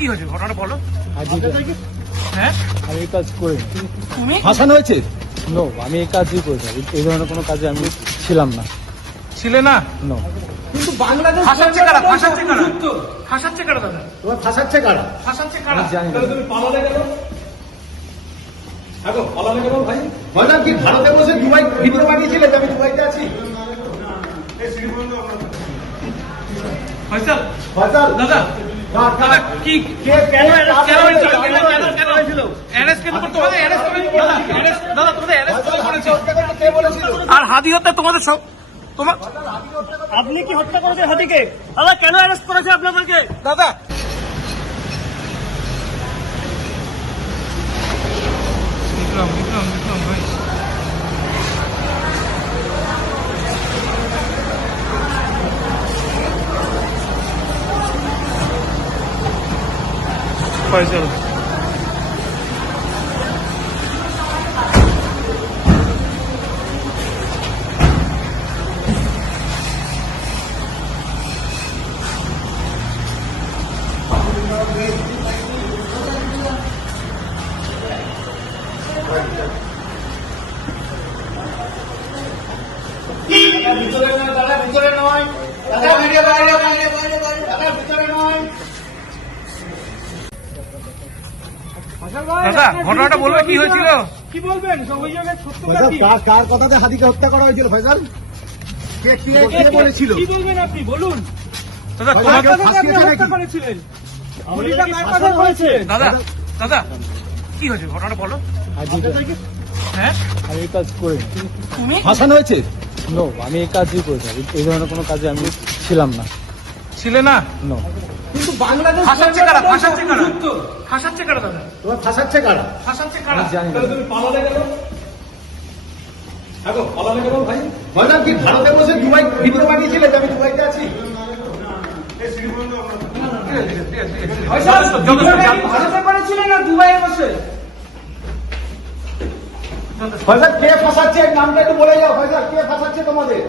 কি হয়েছে ঘটনাটা বলো। হ্যাঁ আমি এই কাজ করি তুমি ফাঁসানো হয়েছে। নো, আমি এই কাজই করেছি। এই ধরনের কোনো কাজে আমি ছিলাম না। ছিলে না নো, কিন্তু বাংলাদেশ ফাঁসাচ্ছে কারা ফাঁসাচ্ছে কারা দাদা তোমার ফাঁসাচ্ছে কারা? ফাঁসাচ্ছে কারা আমি জানি না। তুমি পালালে কেন? দেখো পালালে কেন ভাই? বললাম কি ভারতে বসে দুবাই ভিডিও বানিয়েছিলে যে আমি দুবাইতে আছি? ফয়সাল ফয়সাল দাদা দাদা কি কে কেন কেন হয়েছিল অ্যারেস্ট কেন তোমাদের অ্যারেস্ট করে দাদা তোমাদের অ্যারেস্ট করেছে কে বলেছিল? আর হাদি হত্যা তোমাদের সব তোমার আপনি কি হত্যা করেছেন হাতিকে? দাদা কেন অ্যারেস্ট করেছে আপনাদেরকে? দাদা বিক্রম ভাই ফয়সাল ভিতরে নয় দাদা, ভিতরে নয় দাদা, ভিডিও বাইরে বাইরে বাইরে বাইরে দাদা, ভিতরে নয়। দাদা ঘটনাটা বলবে কি হয়েছিল। কি বলবেন? অভিযোগের সত্যতা ফয়সাল, কি? কার কথাতে হাদিকে হত্যা করা হয়েছিল ফয়সাল? কে বলেছিল? কি বলবেন আপনি বলুন? দাদা ফয়সাল, তোমাকে কাকে আপনি ফাঁসিয়েছে হত্যা নাকি? করেছিলেন? গুলিটা কার কথা হয়েছে? দাদা দাদা কি হয়েছে ঘটনাটা বলো। হ্যাঁ আমি এই কাজ করি তুমি ফাঁসানো হয়েছে। নো, আমি এই কাজই করেছি। এই ধরনের কোনো কাজে আমি ছিলাম না। ছিলে না নো, কিন্তু বাংলাদেশ ফাঁসাচ্ছে কারা ফাঁসাচ্ছে কারা দাদা তোমার ফাঁসাচ্ছে কারা? ফাঁসাচ্ছে কারা আমি জানি না। তুমি পালালে কেন? দেখো পালালে কেন ভাই? বললাম কি ভারতে বসে দুবাই ভিডিও বানিয়েছিলে যে আমি দুবাইতে আছি? ভারতে করেছিলেন না দুবাইয়ে বসে? ফয়সাল, কে ফাঁসাচ্ছে? নামটা একটু বলে যাও ফয়সাল, কে ফাঁসাচ্ছে তোমাদের?